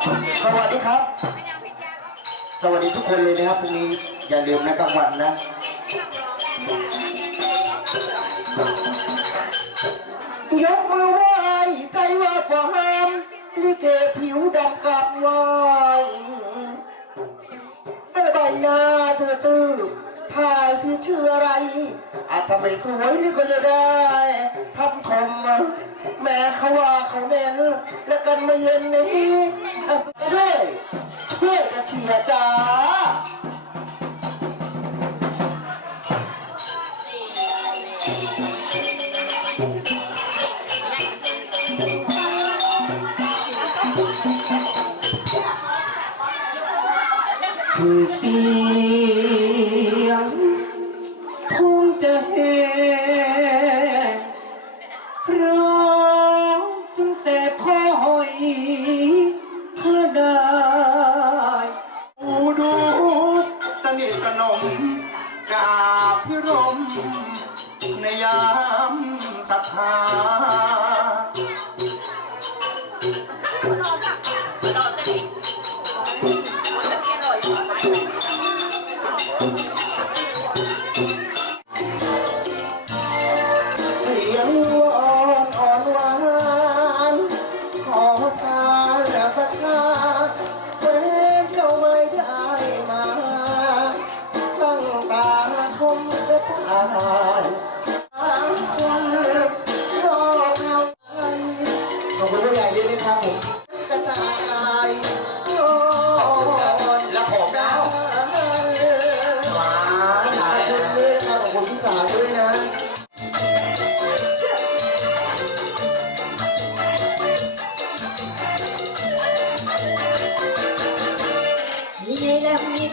สวัสดีครับ สวัสดีทุกคนเลยนะครับพรุ่งนี้อย่าลืมนะกลางวันนะยกมือไหว้ใจว่าปหามลิเกผิวดำกับวายเอ้ใบหน้าเธอซื่อถ่ายสิชื่ออะไร อาจจะไมสวยหรือก็จะได้ทำคมแม้เขาว่าเขาเน้นและกันมาเย็นนี้ นเชียร์จ้าคือเกาพิรม ในยามศรัทธา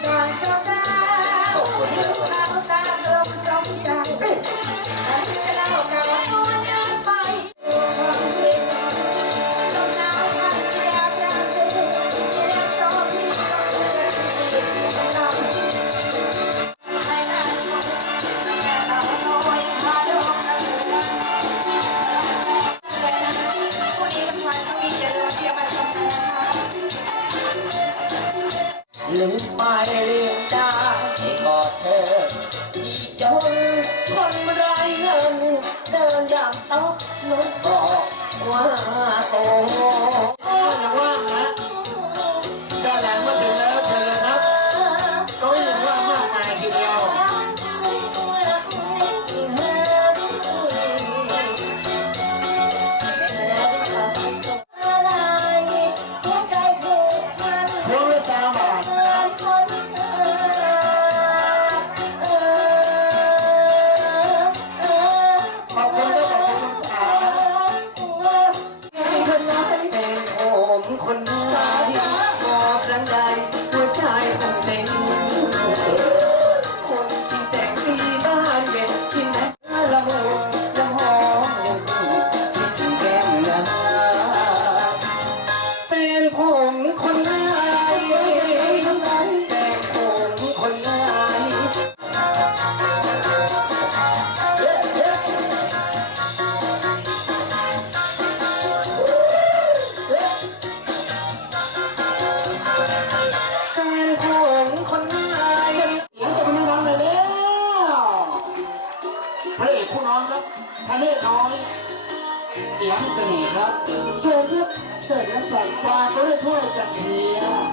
ตอนเศร้าๆที่ลูกเขาตามลมสม ลืมไปลืมได้ก็เธอ ที่จนคนไร้เงินเดินอย่างต๊อกน้องบอกว่าโง อกผู้น้องครับทะเลน้อย เสียงเสน่ห์ครับ เชิญครับเชิญครับฝากฝากก็ได้ช่วยกันเชียร์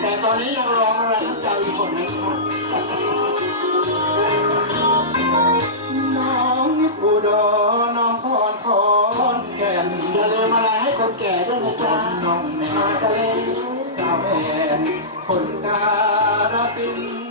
แต่ตอนนี้ยังรองอะไรน้ำใจอีกคนนะครับน้องนิดอุดรน้องคอนคอนแก่นอย่าลืมอะไรให้คนแก่ด้วยนะจ๊ะน้องแม่มาทะเลสาวแอนคนกาลสินธุ์